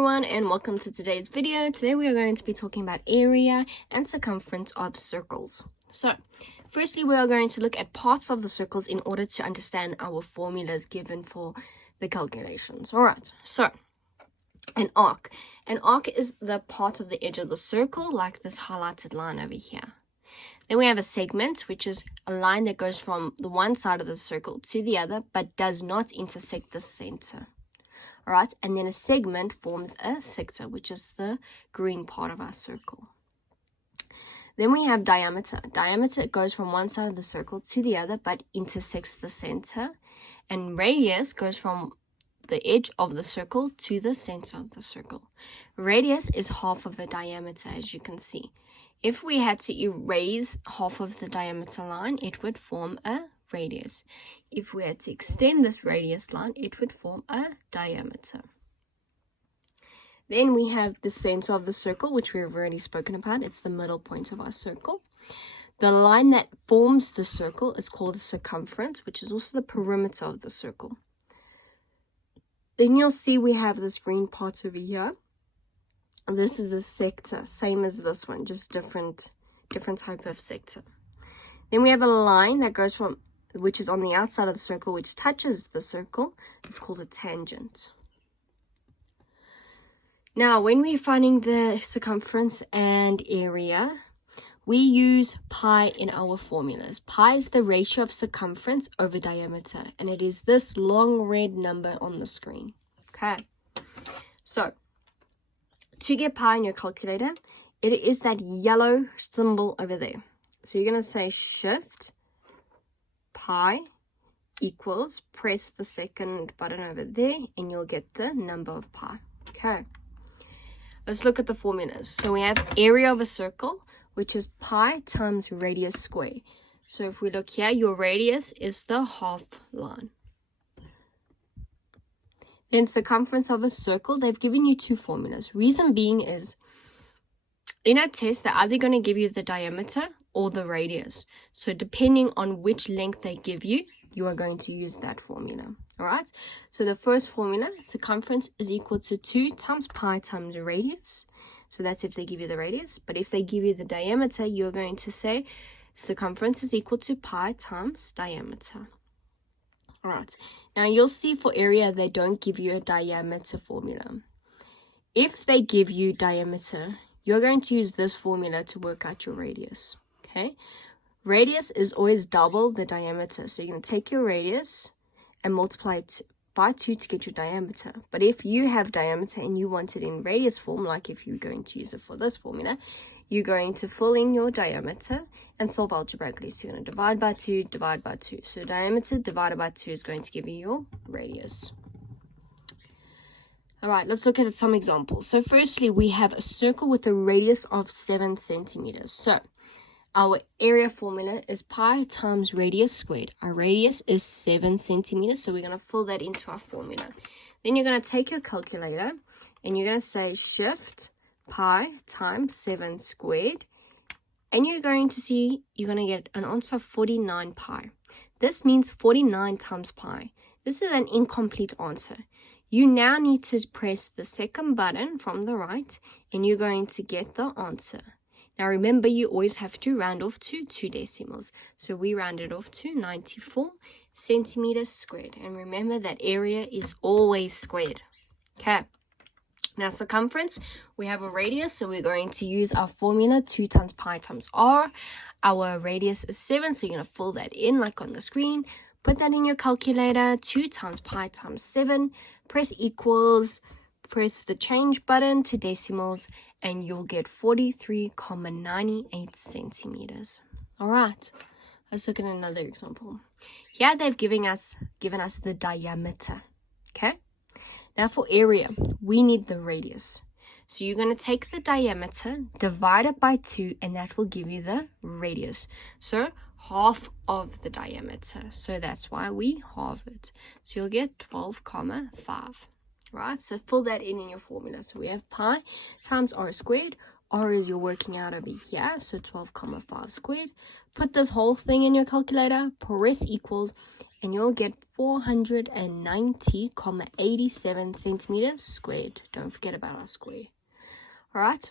everyone, and welcome to today's video. Today we are going to be talking about area and circumference of circles. So firstly, we are going to look at parts of the circles in order to understand our formulas given for the calculations. Alright, so an arc. An arc is the part of the edge of the circle, like this highlighted line over here. Then we have a segment, which is a line that goes from the one side of the circle to the other, but does not intersect the center. Alright, and then a segment forms a sector, which is the green part of our circle. Then we have diameter. Diameter goes from one side of the circle to the other, but intersects the center. And radius goes from the edge of the circle to the center of the circle. Radius is half of a diameter, as you can see. If we had to erase half of the diameter line, it would form a radius. If we had to extend this radius line, it would form a diameter. Then we have the center of the circle, which we have already spoken about. It's the middle point of our circle. The line that forms the circle is called a circumference, which is also the perimeter of the circle. Then you'll see we have this green part over here. This is a sector, same as this one, just different type of sector. Then we have a line that goes from, which is on the outside of the circle, which touches the circle. It's called a tangent. Now, when we're finding the circumference and area, we use pi in our formulas. Pi is the ratio of circumference over diameter, and it is this long red number on the screen. Okay, so to get pi in your calculator, it is that yellow symbol over there. So you're going to say shift pi equals, press the second button over there, and you'll get the number of pi. Okay, let's look at the formulas. So we have area of a circle, which is pi times radius squared. So if we look here, your radius is the half line. Then circumference of a circle, they've given you two formulas. Reason being is, in a test, they're either going to give you the diameter or the radius. So depending on which length they give you, you are going to use that formula. Alright, so the first formula, circumference is equal to 2 times pi times radius. So that's if they give you the radius. But if they give you the diameter, you're going to say circumference is equal to pi times diameter. Alright, now you'll see for area they don't give you a diameter formula. If they give you diameter, you're going to use this formula to work out your radius. Okay, radius is always double the diameter. So you're going to take your radius and multiply it by 2 to get your diameter. But if you have diameter and you want it in radius form, like if you're going to use it for this formula, you're going to fill in your diameter and solve algebraically. So you're going to divide by 2, divide by 2. So diameter divided by 2 is going to give you your radius. Alright, let's look at some examples. So firstly, we have a circle with a radius of 7 centimeters. So our area formula is pi times radius squared. Our radius is 7 centimeters, so we're going to fill that into our formula. Then you're going to take your calculator and you're going to say shift pi times 7 squared, and you're going to see you're going to get an answer of 49 pi. This means 49 times pi. This is an incomplete answer. You now need to press the second button from the right, and you're going to get the answer. Now remember, you always have to round off to 2 decimals. So we rounded off to 94 centimeters squared. And remember that area is always squared. Okay. Now circumference, we have a radius, so we're going to use our formula 2 times pi times r. Our radius is 7, so you're going to fill that in like on the screen. Put that in your calculator, 2 times pi times 7, press equals, press the change button to decimals, and you'll get 43,98 centimeters. Alright, let's look at another example. Here they've given us the diameter. Okay, now for area, we need the radius. So you're going to take the diameter, divide it by 2, and that will give you the radius. So half of the diameter. So that's why we halve it. So you'll get 12,5. Right, so fill that in your formula. So we have pi times r squared. r is you're working out over here, so 12,5 squared. Put this whole thing in your calculator, press equals, and you'll get 490,87 centimeters squared. Don't forget about our square. All right.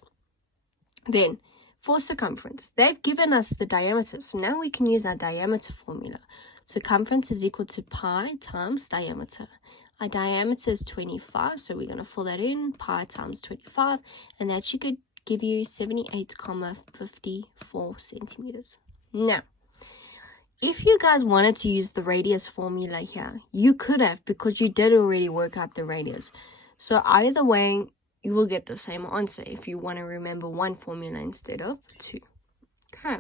Then, for circumference, they've given us the diameter, so now we can use our diameter formula. Circumference is equal to pi times diameter. Our diameter is 25, so we're going to fill that in, pi times 25, and that should give you 78,54 centimeters. Now, if you guys wanted to use the radius formula here, you could have, because you did already work out the radius. So either way, you will get the same answer if you want to remember one formula instead of two. Okay.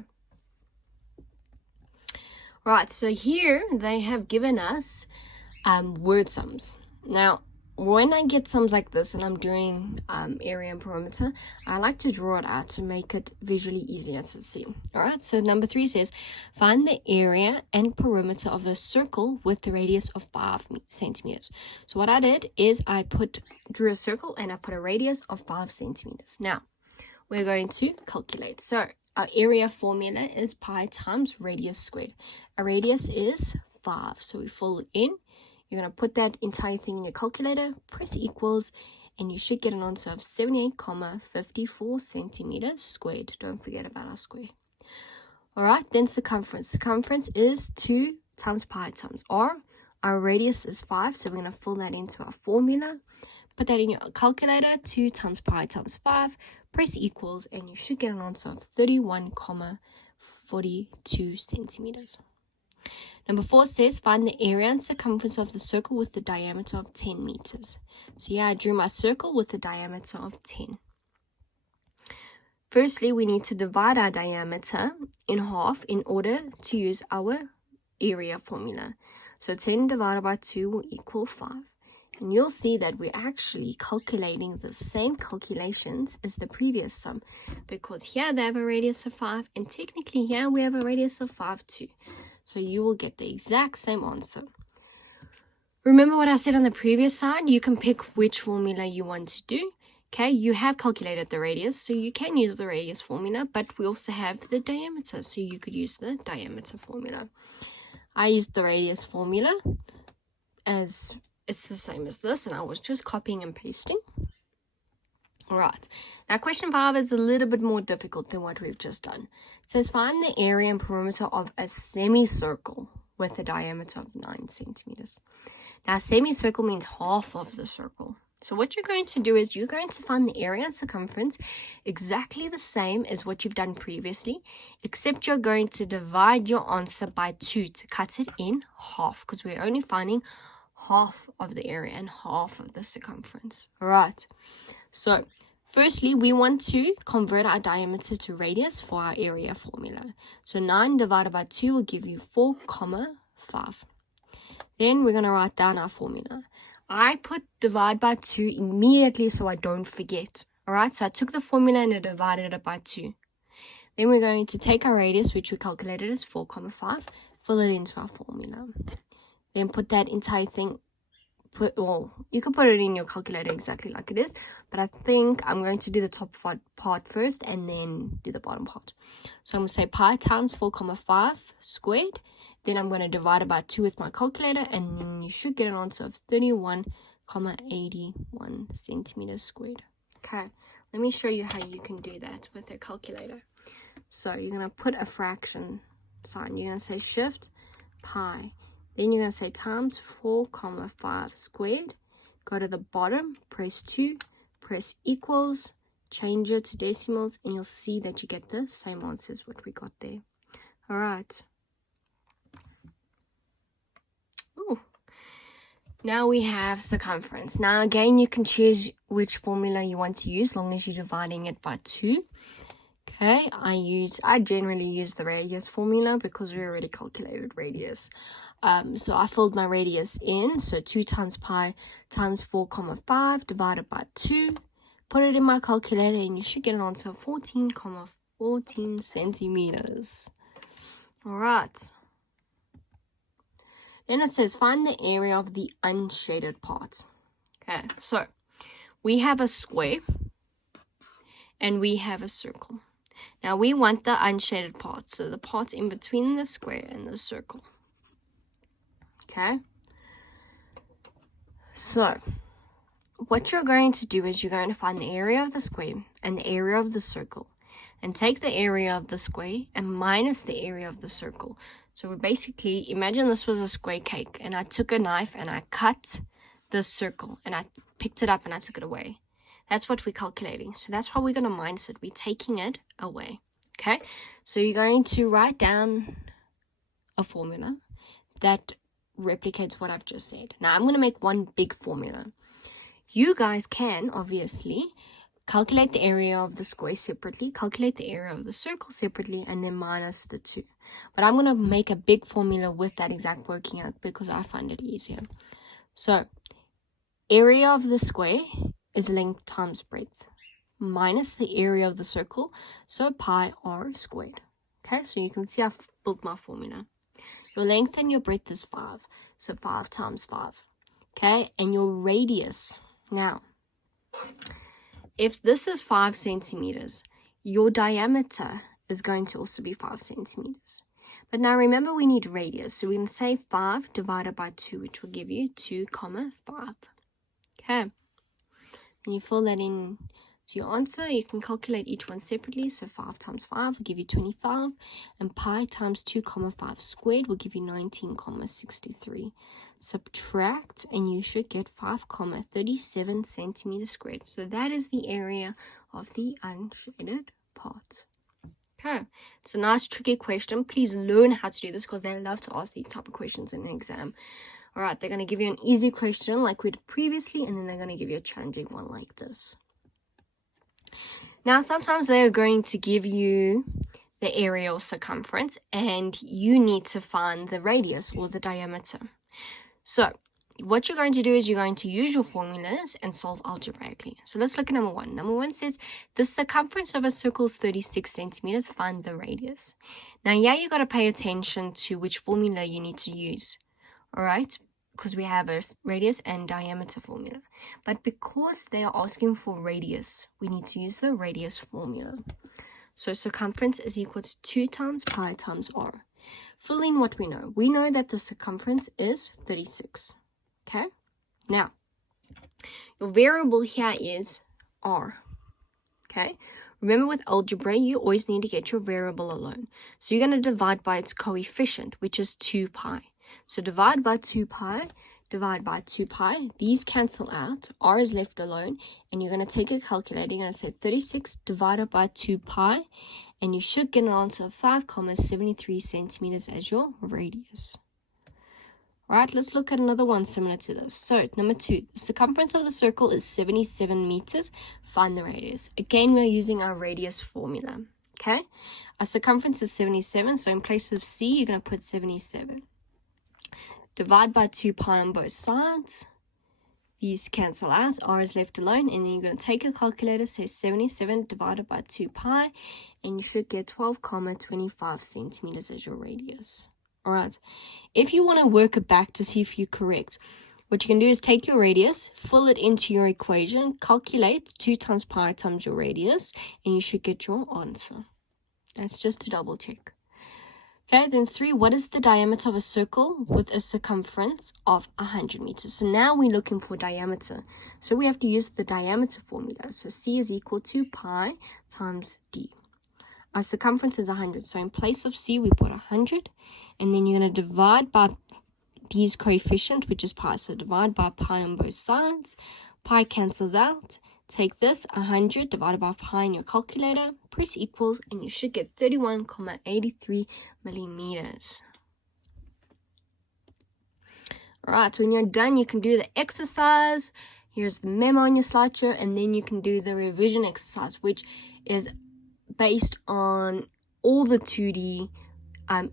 Right, so here they have given us word sums. Now, when I get sums like this and I'm doing area and perimeter, I like to draw it out to make it visually easier to see. All right, so number 3 says, find the area and perimeter of a circle with the radius of 5 centimeters. So what I did is I drew a circle and I put a radius of 5 centimeters. Now, we're going to calculate. So our area formula is pi times radius squared. A radius is 5, so we fill it in. You're going to put that entire thing in your calculator, press equals, and you should get an answer of 78,54 centimeters squared. Don't forget about our square. All right, then circumference. Circumference is 2 times pi times r. Our radius is 5, so we're going to fill that into our formula. Put that in your calculator, 2 times pi times 5, press equals, and you should get an answer of 31,42 centimeters. Number 4 says, find the area and circumference of the circle with the diameter of 10 meters. So yeah, I drew my circle with the diameter of 10. Firstly, we need to divide our diameter in half in order to use our area formula. So 10 divided by 2 will equal 5. And you'll see that we're actually calculating the same calculations as the previous sum, because here they have a radius of 5, and technically here we have a radius of 5 too. So you will get the exact same answer. Remember what I said on the previous side? You can pick which formula you want to do. Okay, you have calculated the radius, so you can use the radius formula, but we also have the diameter, so you could use the diameter formula. I used the radius formula as it's the same as this, and I was just copying and pasting. Alright, now question 5 is a little bit more difficult than what we've just done. It says find the area and perimeter of a semicircle with a diameter of 9 centimeters. Now, semicircle means half of the circle. So what you're going to do is you're going to find the area and circumference exactly the same as what you've done previously, except you're going to divide your answer by 2 to cut it in half, because we're only finding half of the area and half of the circumference. Alright, so firstly, we want to convert our diameter to radius for our area formula. So 9 divided by 2 will give you 4,5. Then we're going to write down our formula. I put divide by 2 immediately so I don't forget. Alright, so I took the formula and I divided it by 2. Then we're going to take our radius, which we calculated as 4,5, fill it into our formula. Then put that entire thing, you can put it in your calculator exactly like it is, but I think I'm going to do the top part first and then do the bottom part. So I'm going to say pi times 4,5 squared. Then I'm going to divide it by 2 with my calculator, and then you should get an answer of 31,81 centimeters squared. Okay, let me show you how you can do that with a calculator. So you're going to put a fraction sign. You're going to say shift pi. Then you're going to say times 4,5 squared. Go to the bottom, press 2, press equals, change it to decimals, and you'll see that you get the same answer as what we got there. All right. Ooh. Now we have circumference. Now again, you can choose which formula you want to use, as long as you're dividing it by 2. Okay, I generally use the radius formula because we already calculated radius. So I filled my radius in, so 2 times pi times 4,5 divided by 2. Put it in my calculator and you should get an answer of 14,14 centimeters. Alright. Then it says find the area of the unshaded part. Okay, so we have a square. and we have a circle. Now we want the unshaded part, so the part in between the square and the circle. Okay? So, what you're going to do is you're going to find the area of the square and the area of the circle, and take the area of the square and minus the area of the circle. So we basically, imagine this was a square cake, and I took a knife and I cut the circle, and I picked it up and I took it away. That's what we're calculating. So that's why we're going to minus it. We're taking it away. Okay? So you're going to write down a formula that replicates what I've just said. Now I'm going to make one big formula. You guys can obviously calculate the area of the square separately, calculate the area of the circle separately, and then minus the two. But I'm going to make a big formula with that exact working out because I find it easier. So area of the square is length times breadth minus the area of the circle, so pi r squared. Okay, so you can see I've built my formula. Your length and your breadth is 5, so 5 times 5. Okay, and your radius. Now, if this is 5 centimeters, your diameter is going to also be 5 centimeters. But now remember, we need radius, so we can say 5 divided by 2, which will give you 2, 5. Okay, and you fill that in to your answer. You can calculate each one separately. So 5 times 5 will give you 25, and pi times 2, 5 squared will give you 19,63. Subtract, and you should get 5,37 centimeters squared. So that is the area of the unshaded part. Okay, it's a nice tricky question. Please learn how to do this because they love to ask these type of questions in an exam. All right, they're going to give you an easy question like we did previously, and then they're going to give you a challenging one like this. Now, sometimes they're going to give you the area or circumference, and you need to find the radius or the diameter. So, what you're going to do is you're going to use your formulas and solve algebraically. So, let's look at number 1. Number 1 says, the circumference of a circle is 36 centimeters. Find the radius. Now, yeah, you got to pay attention to which formula you need to use. All right? Because we have a radius and diameter formula. But because they are asking for radius, we need to use the radius formula. So circumference is equal to 2 times pi times r. Fill in what we know. We know that the circumference is 36. Okay? Now, your variable here is r. Okay? Remember, with algebra, you always need to get your variable alone. So you're going to divide by its coefficient, which is 2 pi. So divide by 2 pi, divide by 2 pi. These cancel out. R is left alone. And you're going to take a calculator. You're going to say 36 divided by 2 pi. And you should get an answer of 5,73 centimeters as your radius. Right, let's look at another one similar to this. So, number 2. The circumference of the circle is 77 meters. Find the radius. Again, we're using our radius formula. Okay? Our circumference is 77. So, in place of C, you're going to put 77. Divide by 2 pi on both sides. These cancel out. R is left alone. And then you're going to take a calculator, say 77 divided by 2 pi. And you should get 12,25 centimeters as your radius. Alright. If you want to work it back to see if you're correct, what you can do is take your radius, fill it into your equation, calculate 2 times pi times your radius, and you should get your answer. That's just to double check. Okay, then 3, what is the diameter of a circle with a circumference of 100 meters? So now we're looking for diameter. So we have to use the diameter formula. So C is equal to pi times D. Our circumference is 100. So in place of C, we put 100. And then you're going to divide by D's coefficient, which is pi. So divide by pi on both sides. Pi cancels out. Take this, 100 divided by pi in your calculator, press equals, and you should get 31,83 millimeters. Alright, when you're done, you can do the exercise. Here's the memo on your slideshow, and then you can do the revision exercise, which is based on all the 2D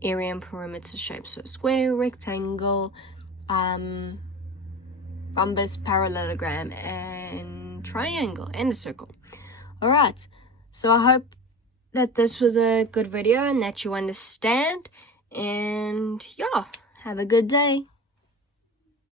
area and perimeter shapes. So square, rectangle, rhombus, parallelogram, and triangle, and a circle. Alright, so I hope that this was a good video and that you understand, and yeah, have a good day.